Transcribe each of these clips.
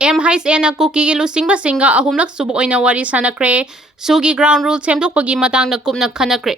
MHN kuki lusingba singa ahumlak subo oina wari sanakhre sugi ground rule semdokpagi matangda kupna khanakhre.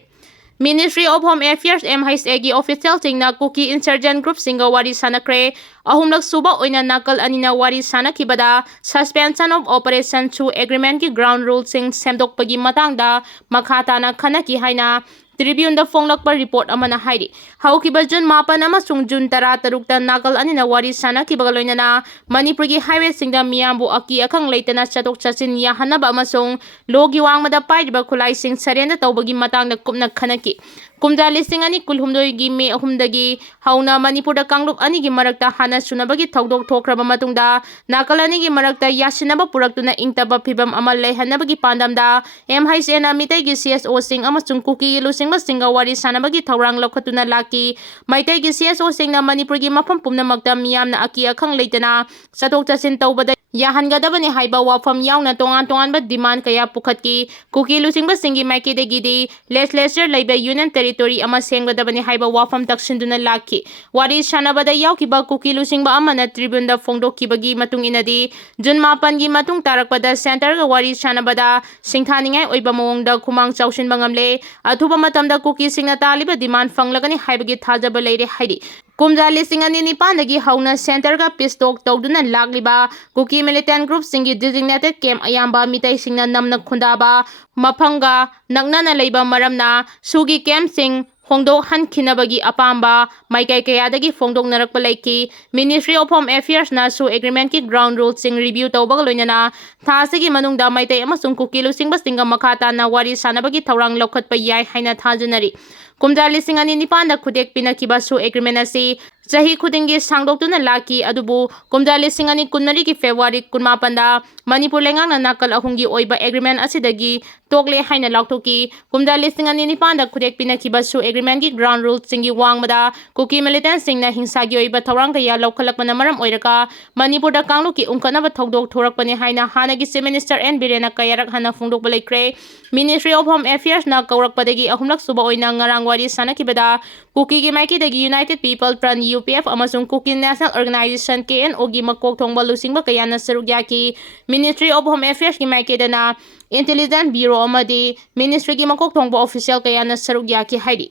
Ministry of Home Affairs MHA gi official tingna kuki insurgent group singa wari sanakhre ahumlak suba oina nakal anina wari sanakibada suspension of operation SoO agreement ki ground rule sing semdokpagi matangda makhatana khanaki haina Tribune da fonglakpa report amana hairi haukiba June 7 amasung June 13 nakal anina wari sanakibaga loinana Manipur gi highway singda miyambu aki akhang leitana chatok chasin yahanaba amasung logi wangmada pairiba khulai sing sarenda tawbagi matangda kupna khanaki kumja listing ani kulhumdoi gi me ahumdagi hauna Manipur da kanglup ani gi marakta hana sunabagi thawdok thokraba matungda nakal ani gi marakta yasinaba puraktuna ingtaba phibam amal lehanabagi pandamda MHN mitai gi SoO sing amasung kuki lusing singa wari sanabagi thawrang lokhatuna laki maitai gi SoO singna Manipur gi mafam pumnamakta miyamna aki akhang leitana chatok chasin tawbada yahangadabani haiba wafam yauna tongan ba demand kaya pukhatki kuki lusingba singi maikidegi di legislature leiba union territory ama senggadabani haiba wafam takshinduna laki wari sanabada yaukiba kuki lusingba amana Tribune da fongdokibagi matung inadi June 8 gi matung tarakpada center ga wari sanabada singthaningai oiba mawongda khumang chawshin bangamle athuba matamda kuki singna taliba demand fanglagani haibagi thajaba leire haidi kumja lising ani nipandagi hauna center ga pistok tawduna lagliba kuki militant group singi designated camp ayamba mitai singna namna khundaba mafanga naknana leiba maramna sugi camp sing hongdok han khinabagi apamba maikai kayadagi fongdok narakpa laiki Ministry of Home Affairs na SoO agreement ki ground rules sing review tawbaga loinana thasigi manungda maitai amasung kuki lusingba singa makhata na wari sanabagi thawrang lokhatpa yai haina thajanari kumja lising ani nipanda khudek pinakiba SoO agreement asi chahi khudingi sangdoktuna laki adubu kumja lising ani kunmari ki February 18 da Manipur lengang nakal ahungi oiba agreement asidagi tokle haina lauktoki kumja lising ani nipanda khudek pinakiba SoO agreement ki ground rules singi wangmada kuki militant singna hingsagi oiba thawrang kaya laukhalakpana maram oiraka Manipur da kangluki ungkanaba thawdok thorakpani haina hanagi Chief Minister N Birena kayarak hana fongdokba leikre Ministry of Home Affairs na kaurakpadagi ahumlak suba oina ngarang wari sanakibada kuki gi maikidagi United People Front UPF amasung kuki National Organization KNO gi makok thongba lusingba kayana sarugyaki Ministry of Home Affairs gi maikidana Intelligence Bureau amadi Ministry gi makok thongba official kayana sarugyaki haidi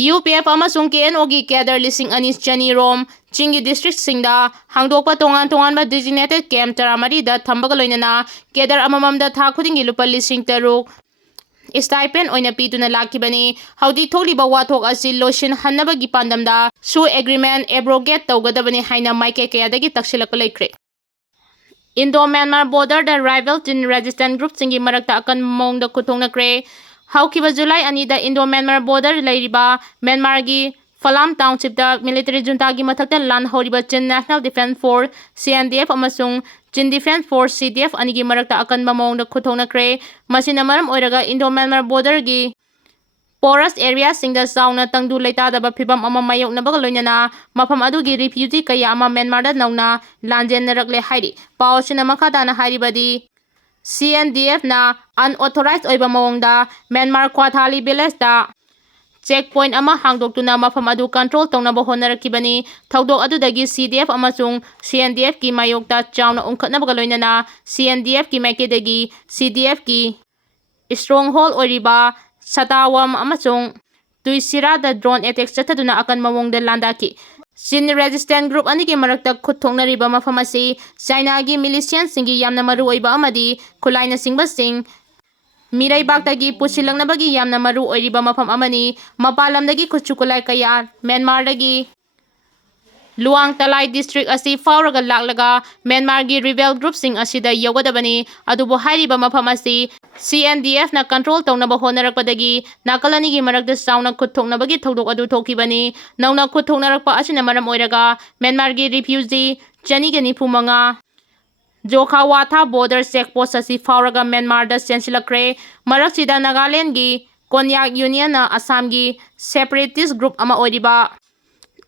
UPF amasung KNO gi cadre lising anis chani rom chingi district singda hangdokpa tongan ba designated camp taramari da thambaga loinana cadre amamamda tha khudingi lupa lising taruk stipend oina pituna lakibani haudi tholiba wathok asi lotion hannabagi pandamda SoO agreement abrogate tawgadabani haina maike kayadagi taksilakpa leikre Indo-Myanmar border da rival tin resistant group singi marakta akan mongda kuthongnakre haukiba July ani da Indo-Myanmar border leiriba Myanmar gi Falam Township da military junta gi mathakta lan horiba Chin National Defense Force CNDF amasung Chin Defense Force CDF ani gi marakta akanba mawongda kuthongnakre masina maram oiraga Indo-Myanmar border gi porous area singda sauna tangdu leitadaba phibam ama mayoknabaga loinana mafam adugi refugee kaya ama Myanmar da nauna lanjen narakle hairi pawsina makhatana haribadi CNDF na unauthorized oiba mawongda Myanmar Kwathali village da checkpoint ama hangdoktuna mafam adu control tongnaba honarakibani thawdok adudagi CDF amasung CNDF ki mayokta chauna ungkhatnabaga loinana CNDF ki maikidagi CDF ki stronghold oiriba Satawam amasung 2sikhre da drone attacks chathaduna akan mawongda landaki Chin resistant group anigi marakta Khut thongnariba mafam asi China gi militians singi yamna maru oiba amadi khulaina singba sing Mirai baktagi pusilangnabagi yamna maru oiriba mafam amani mapalamdagi khuchukulai kaya Myanmar dagi Luang Talai district asi fauraga laklaga Myanmar gi rebel group sing asida yogadabani adubo hairiba mafam asi CNDF na control tongnaba honarakpadagi nakalani gi marakda sauna Khut thongnabagi thawdok adu thokibani nauna Khut thongnarakpa asina maram oiraga Myanmar gi refugee chani ga nifu manga Jokhawatha border checkpost asi fauraga Myanmar da sensilakre maraksida Nagaland gi Konyak Union na Assam gi separatist group ama oiriba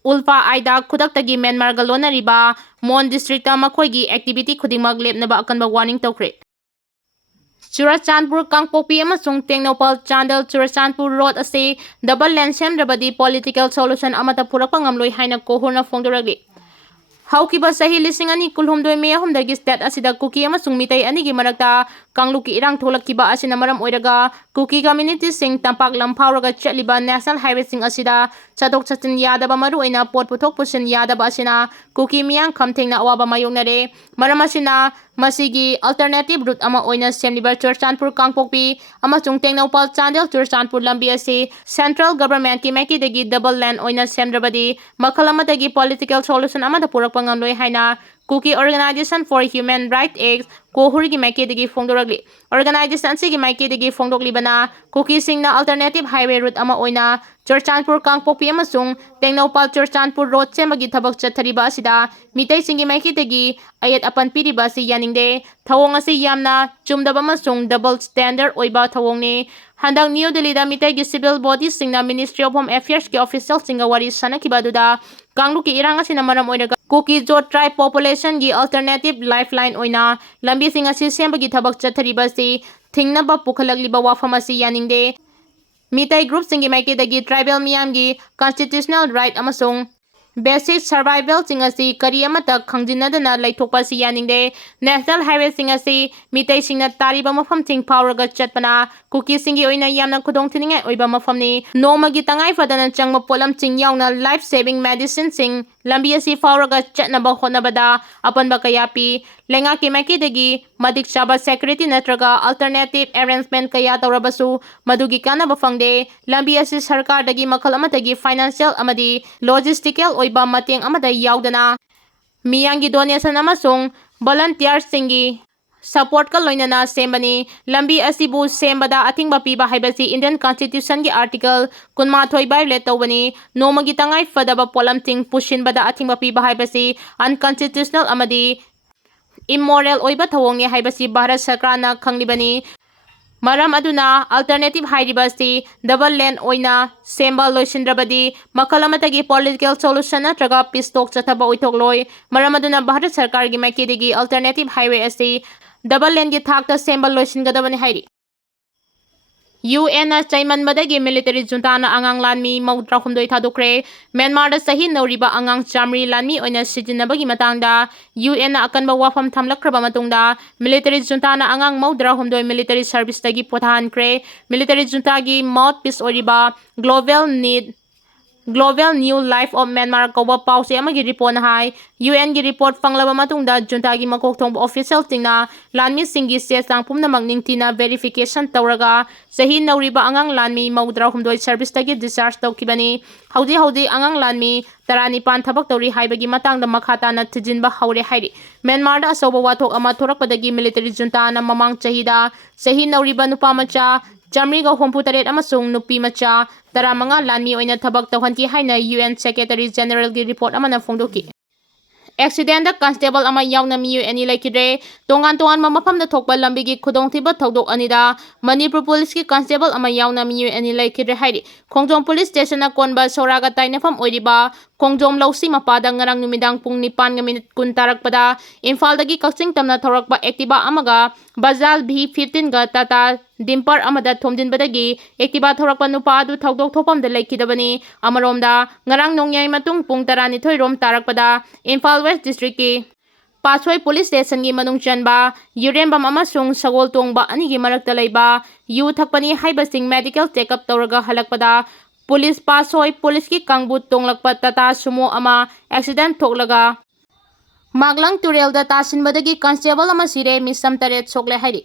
Ulfa Aida khudaktagi Myanmar ga lonariba Mon district ta makhoigi activity khudingmak lepnaba akanba warning tawkre Churachandpur Kangpokpi amasung Tengnopal Chandel Churachandpur road ase double lane semdrabadi political solution amata purakpa ngamloi haina kohorna fongdoragli Haukiba sahi lising ani kulhumdoi me ahumdagi state asida kuki amasung mitai anigi marakta kangluki irang tholakkiba asina maram oiraga kuki community sing tampak lamphawraga chatliba national highway sing asida chatok chachin yadaba maru oina pot puthok pusin yadaba asina kuki miyang khamthengna awaba mayoknare maram asina masigi alternative route ama oina semliba churchanpur kangpokpi amasung tengnopal chandel churchanpur lambi asi central government ki maiki dagi double lane oina semdrabadi makhal amadagi political solution amada purak pangamloi haina kuki organization for human rights eggs kohuri gi maiki dagi fongdoragli organization sigi maiki dagi fongdokli bana kuki singna alternative highway route ama oina churchanpur kangpokpi amasung tengnopal churchanpur road semagi thabak chathariba asida mitai singi maiki dagi ayat apan piriba si yaningde thawong asi yamna chumdaba amasung double standard oiba thawongni handak New Delhi da mitai gi civil bodies singna Ministry of Home Affairs ki officials singa wari sanakiba duda kangluki irang asina maram oinaga kuki jo tribe population gi alternative lifeline oina lambi singa si sembagi thabak chathariba si thingnaba pukhalagliba wafam asi yaningde mitai group singi maiki dagi tribal miyam gi constitutional right amasung basic survival singasi kari amata khangjinadana laithokpa si yaningde national highway singasi mitai singna tariba mafam thing phawraga chatpana kuki singi oina yamna khudong thiningai oiba mafamni nomagi tangai fadana changma polam ching yauna life saving medicine sing lambi asi phawraga chatnaba honabada apanba kayapi lenga ki maiki dagi madik chaba security natraga alternative arrangement kaya tawrabasu madugi kanaba fangde lambi asi sarkar dagi makhal amatagi financial amadi logistical oiba mateng amada yaudana miyangi donation amasung volunteer singi support ka loinana sembani lambi asibu sembada athingba piba haibasi Indian Constitution gi article kunmathoi violate tawani nomagi tangai fadaba polam ting pushinbada athingba piba haibasi unconstitutional amadi immoral oiba thawongni haibasi Bharat Sarkarna khanglibani maram aduna alternative hairibasi double lane oina semba loisindrabadi makhal amatagi political solution natraga pistok chathaba oithokloi maram aduna Bharat Sarkar gi maikidigi alternative highway asi double lane gi thakta semba loisingadabani hairi UN na Chaiman badagi military junta na angang lanmi maudra humdoi thadokre Myanmar da sahi nauriba angang chamri lanmi oina sijinabagi matangda UN na Akanba wafam thamlakraba matungda military junta na angang maudra humdoi military service dagi pothankre military junta gi mouthpiece oriba Global New Life of Myanmar kauba pause amagi report na hai UN gi report fanglaba matungda junta gi makok thong official tingna lanmi singi se sangpumna magningstina verification tawraga sahi nauriba angang lanmi maudra humdoi service tagi discharge tawkibani haudi angang lanmi tarani pan thabak tawri haibagi matangda makhata na thijinba haure hairi Myanmar da asoba wathok ama thorakpadagi military junta na mamang chahida sahi nauriba nupa macha Jamriga Homputaret amasung nupi macha taramanga lanmi oina thabak tawhanki haina UN Secretary General gi report amana fongdoki accident da constable ama yauna Mioi ani laikidre tongan mafam da thokpa lambi gi khudong thiba thodok anida Manipur police ki constable ama yauna Mioi ani laikidre hairi Khongjom police station na konba soraga tainafam oiriba Khongjom lausi mapada ngarang numidang pung 9:10 tarakpada Imphal dagi Kaching tamna thorakpa Activa amaga Bajaj V15 ga Tata Dimper amada thomdin badagi Activa thorakpa nupa adu thodok thopam da laikidabani amaromda ngarang nongyai matung pung 12 rom tarakpada Imphal West District ki Pasoi Police Station gi manung chanba Yurembam amasung sagol tongba ani gi marakta leiba yu thakpani haibasing medical checkup tawraga halakpada Police Pasoi Police ki kangbut tonglakpa Tata Sumo ama accident thoklaga Maglang Turel da tasin badagi constable ama sire misam taret sokle hairi